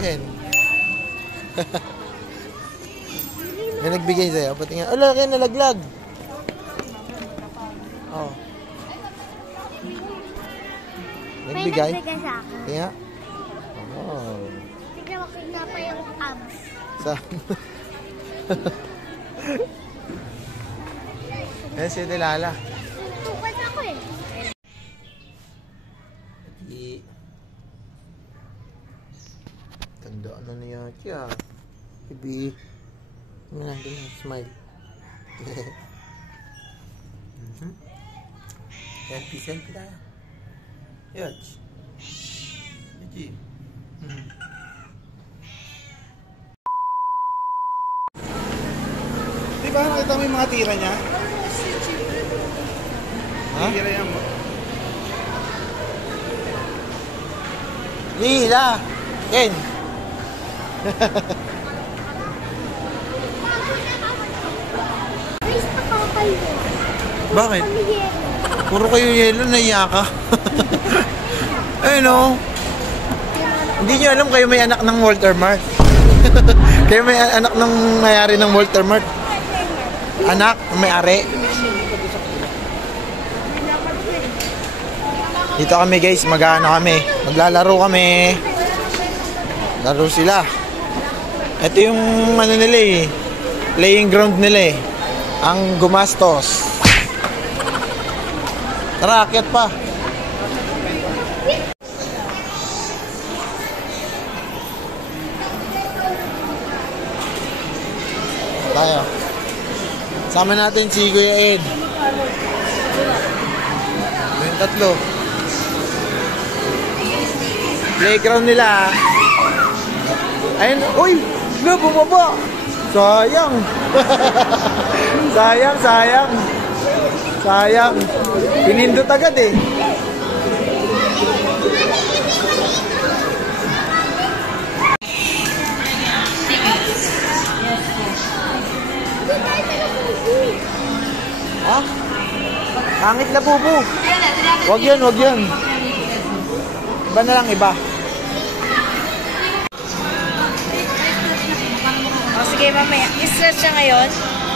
Yan. May nagbigay sa'yo. Pati nga, ala, kaya nalaglag. Oh. Nagbigay? May nagbigay sa akin. Kaya? Oh. Tignan mo kaya pa yung abs. Saan? Ayan si Delala. Tutukan ako eh. Tandaan na niya siya. Baby. Ganun, smile. Selfie tayo. Yoch. Yochi. Diba nakita mo yung mga tira niya? Ha? Tira yan mo. Lila! Ken! Please, pakapal mo. Bakit? Kami yelo. Puro kayo yelo, naiya ka. Ayun o. Hindi nyo alam kayo may anak ng Walter Mart. Kayo may anak ng mayari ng Walter Mart. Anak, may-ari. Dito kami guys, mag-ano kami. Maglalaro kami. Laro sila. Ito yung ano nila eh. Playing ground nila eh. Ang gumastos. Tara, akyat pa. Tayo. Sama natin si Kuya Ed. Yung tatlo. Playground nila. Ayun, uy! Nga, bumaba! Sayang! sayang! Sayang! Pinindot agad eh. Ha? Pangit na bubu. Wag yan. Iba na lang iba. O sige, mamaya. I-stretch siya ngayon.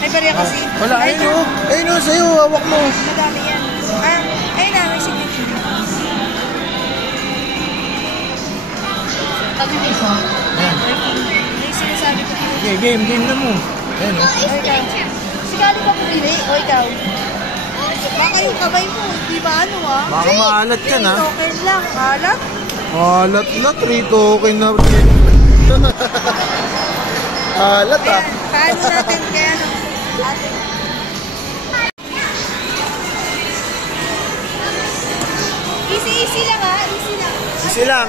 May bariya kasi. Wala, ayun o, sa'yo, hawak mo. Madami yan. Ayun na, may signature. May sinasabi ko. Okay, game na mo. Ayun o. O ikaw. Sigalo ka pumili. O ikaw. Baka yung kamay mo. Di ba ano ah? Baka maalat ka na. Token lang. Alat? Alat na, 3 token na. Alat ah. Kaya mo natin kaya ano. Easy lang ha.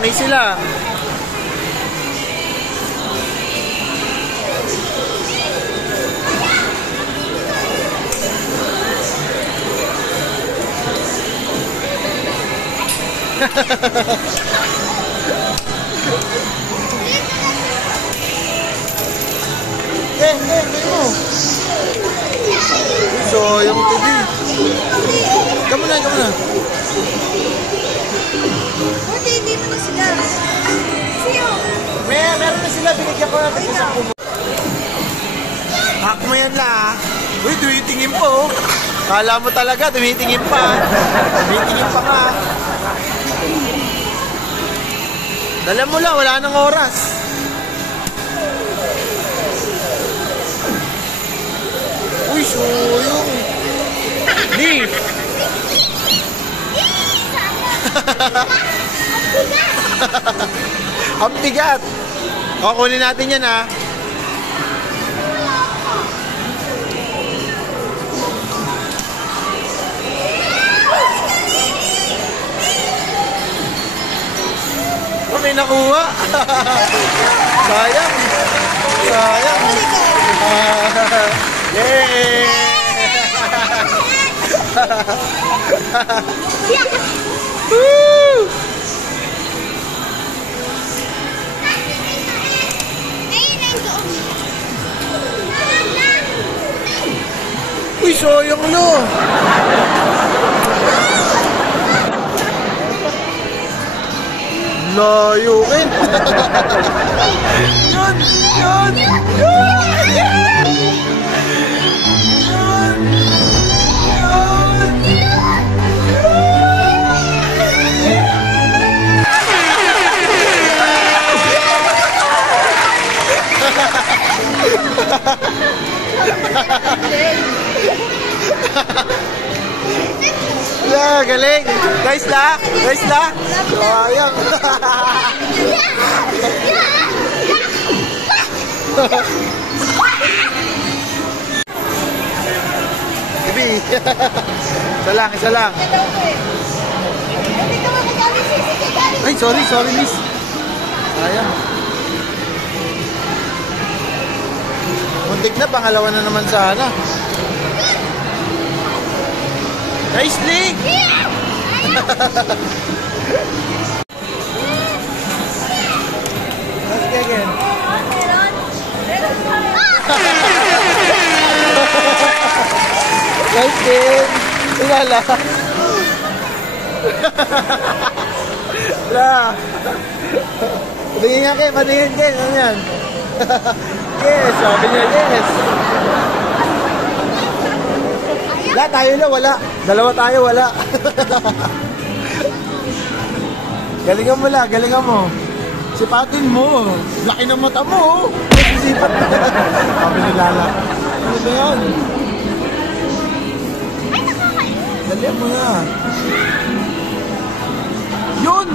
Easy lang. mo. So, yung TV. Kamu na. Buti, dito na sila. Siyo. Meron na sila. Binigyan ko natin sa kumo. Hak mo yan la. Uy, tumitingin po. Kala mo talaga, tumitingin pa. Tumitingin pa nga. Dala mo lang, wala nang oras. Uy, suyong. Leaf. Ang bigat. Kukunin natin yan ha. May nakuha. Sayang. Yay! Woo! Uy, sayang no. Layo, Ken. Yun! Yun! Yun! Yeah, galing. Guys la. Guys la. Sayang. Bibi. Isa lang, isa lang. Ay, sorry, sorry, miss. Sayang. Muntik na, pangalawa na naman sana. Nicely! Let's go again. Nice game! Ilala! La! Patingin nga kayo, patingin kayo. Ano yan? Yes! Sabi niya, yes! La, tayo na, wala. Dalawa tayo, wala. Galingan mo la, galingan mo. Sipatin mo. Laki ng mata mo. Sipat. Sabi ni Lala. Ano ba yan? Dalihan mo na. Yun!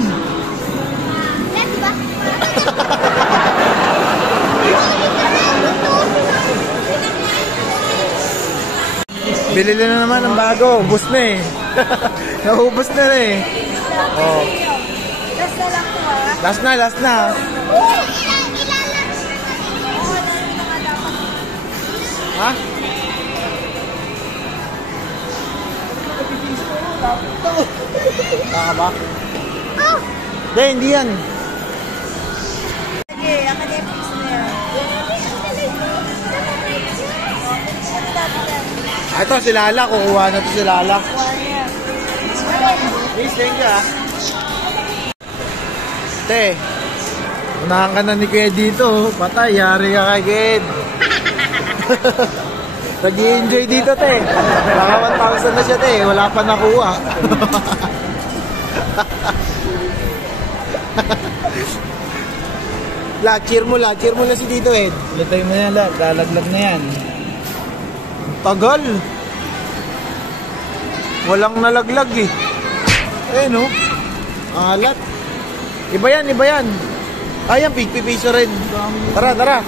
Bilili na naman ng bago. Ubus na eh. Naubos na eh. Oh. Last na lang po ha. Last na, last na. Ha? Taka ba? Hindi, hindi yan. Okay, academics na yan. Ito, si Lala. Kukuha na ito si Lala. Please, thank you ah. Te, unahan ka na ni Kuya dito. Patay, yari ka kay Ked. Nag-i-enjoy dito, te. Baka 1,000 na siya, te. Wala pa nakuha. La, cheer mo la si Tito Ed. Latay mo yan, la. Lalaglag na yan. Tagal. Walang nalaglag eh. Eh no. Alat. Iba yan, iba yan. Ayan, piso rin. Tara, tara.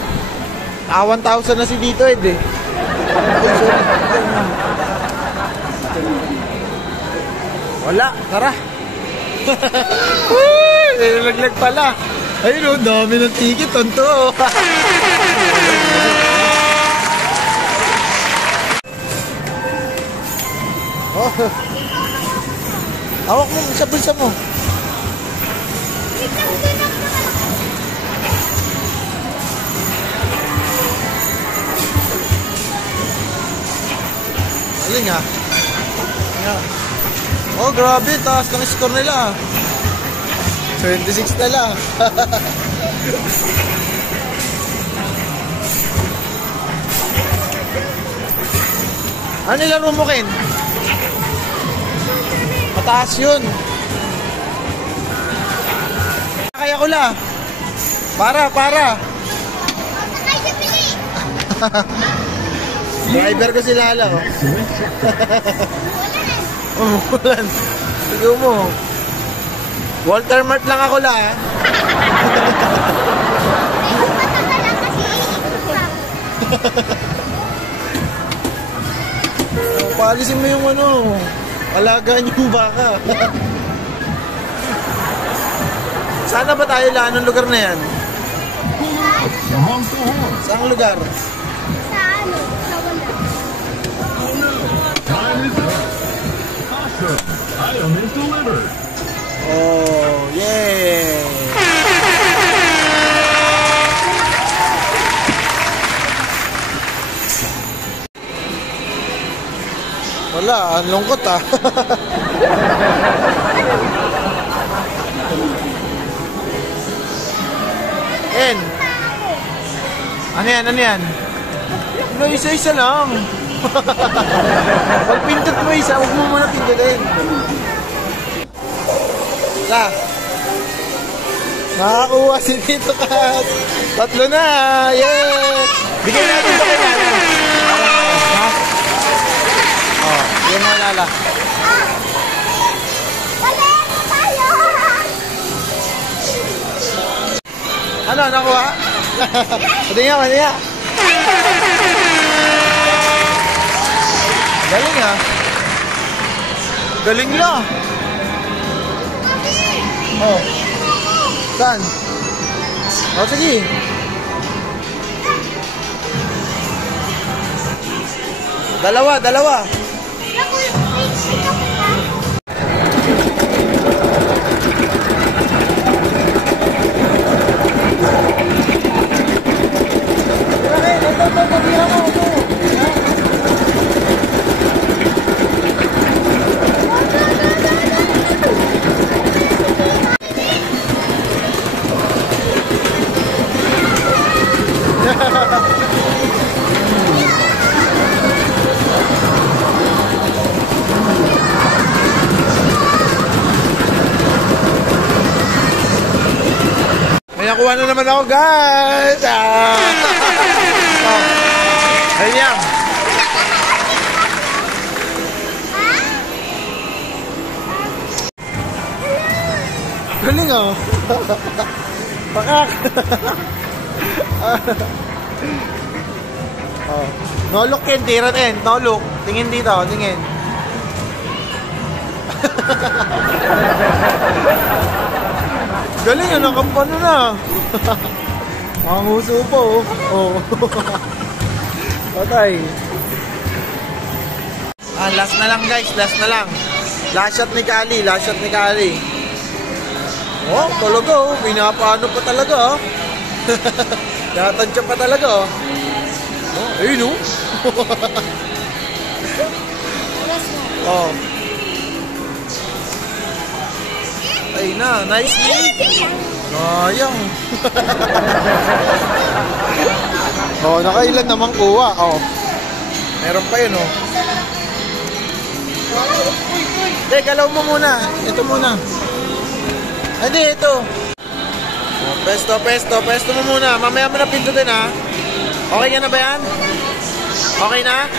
1,000 na si Tito Ed eh. Ay, sorry. Wala, tara. Nalaglag pala. Ayun o, dami ng ticket, tonto. Oh. Hawak mo sa bulsa mo. Aling ha. Oh, grabe, taas ng score nila. 26 na lang. Ano nilaro mo, Ken? Mataas yun. Kaya ko la. Para. Driver ko si Lala. Umulan. Sige mo. Walter Mart lang ako la. Paalisin mo yung ano. Alagaan yung baka. Sana ba tayo la? Anong lugar na yan? Saang lugar? Sa ano? Sa wala. Item is delivered. Oh, yeah. Wala, ang lungkot ah. En. Ano yan? Ano yan? No, isa-isa lang. Pag pindot mo isa, huwag mo muna pindutin. La. Nakakuha si Tito Kat. 3 na. Yeah. Bigyan natin sa kanya. Ha? Oh, yun mo Lala. Ano, nakuha? Pwede nga, pwede nga. Galing ah. Galing lang. Oh. Saan? Oh, sige. Dalawa. May nakuha na naman ako, guys! Oh. Ayun yan. Galing oh. Pakak. Oh. No look yan, tira din. No look. Tingin dito, tingin. Galing, nakampano na. Mga nguso po. Oh. Patay. Last na lang guys, last na lang. Last shot ni Kali, last shot ni Kali. Oh, talaga oh. Pinapaano pa talaga oh. Natansya pa talaga oh. Oh, ayun oh. Oh. Ay na, nice hit. Sayang. Oh, nakailan naman kuha. Oh. Meron pa yun oh. Hindi, galaw mo muna. Ito muna. Hindi, ito. Oh, pesto mo muna. Mamaya mo na pindutin ha. Okay ka na ba yan? Okay na?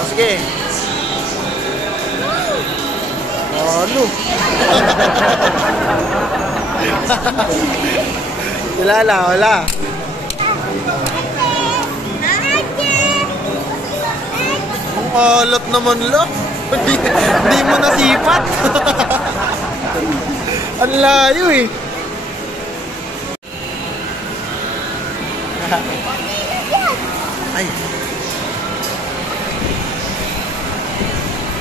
Oh, sige. Ano? Wala. Ang alat naman lang. Hindi mo nasipat. Ang layo eh. Ay.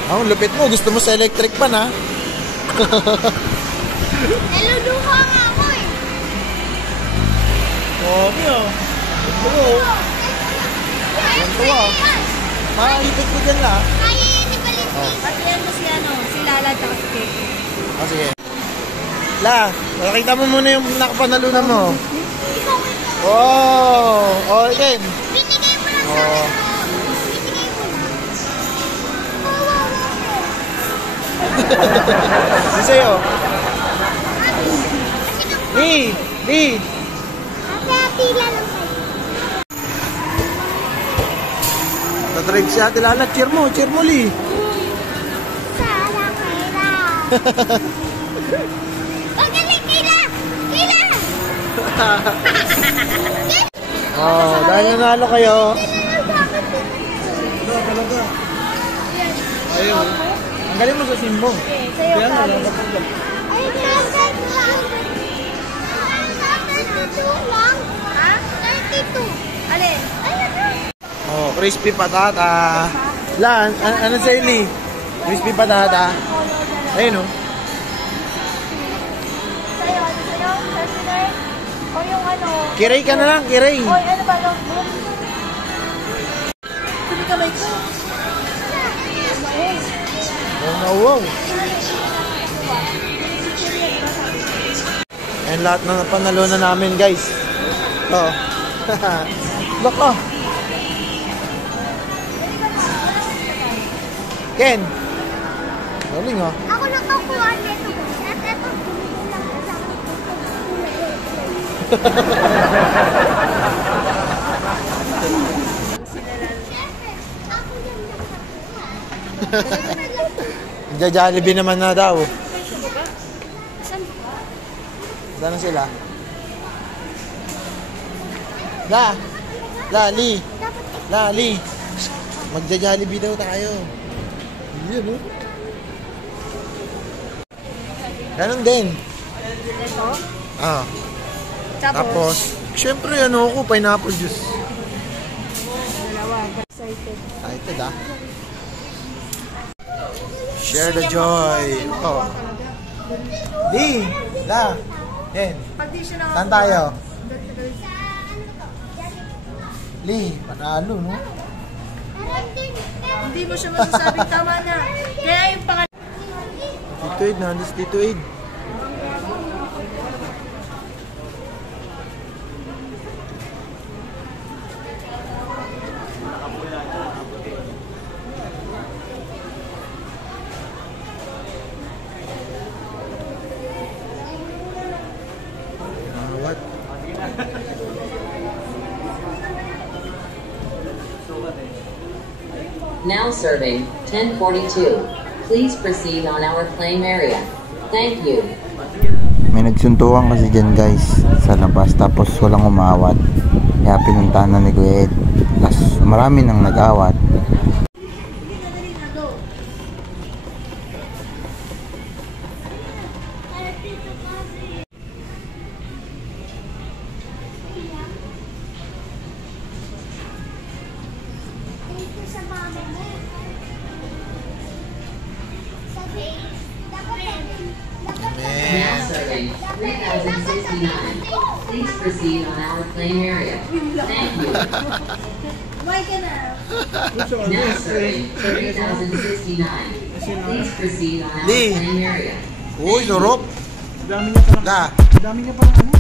Ang lupit mo. Gusto mo sa electric pan ha? Naluluha nga ako eh. Okay oh. Oo. Yan to ah. Makakipit ko dyan lang. Kaya yun ni Balit. Pati yan mo si si Lala at si Keke. Oh, sige. La, nakita mo muna yung nakapanalunan mo. Wow! Oh, again. Binigay mo lang sa Oh. akin. Binigay mo lang. Di sa'yo. Di. Kaya pila lang kayo. Tatrig siya, Lala. Cheer mo, Li. Sana kaila. Magaling kaila. Oh, dahil nanalo kayo. Ayun. Ang galing mo sa simbo. Sa'yo ka. Ay, 32 lang. Ha? 32. Alin? Oh, crispy patata. La, ano sa Eli? Crispy patata. Ayun oh. Sa'yo? Circular? O yung ano? Kiray ka na lang, kiray. Oy, ano ba? Notebook? Hindi kamay ko. Oh, wow. And lahat na panalo na namin guys. Oh. Loko. Ken. Galing oh. Ako nakakuha nito. At ito, bumili lang sa akin. Siyempre, ako yung nakakuha. Jollibee naman na daw. Saan sila? Li. Magja-Jollibee daw tayo. Yun, oh. Ganon din. Ito? Ah. Tapos, syempre ano ako, pineapple juice. Dalawa. Excited. Excited ah. Share the joy. Oh. Di. Ken. Pag di siya Saan tayo? Li, panalo, no? Hindi mo siya masasabing tama na. Kaya yung pangalan. Tito Ed, nandis Tito Ed. What? Now serving 1042. Please proceed on our claim area. Thank you. May nagsuntukan kasi dyan guys sa labas tapos walang umawat. Kaya pinuntahan na ni Kuya Ed. Tapos marami nang nag-awat. Sa mama mo. Sabi, Now serving 3069. Please proceed on our claim area. Thank you. Why ka na? Now serving 3069. Please proceed on our Di. claim area. Uy, sarap. Dami niya palang, Da. dami niya palang ano?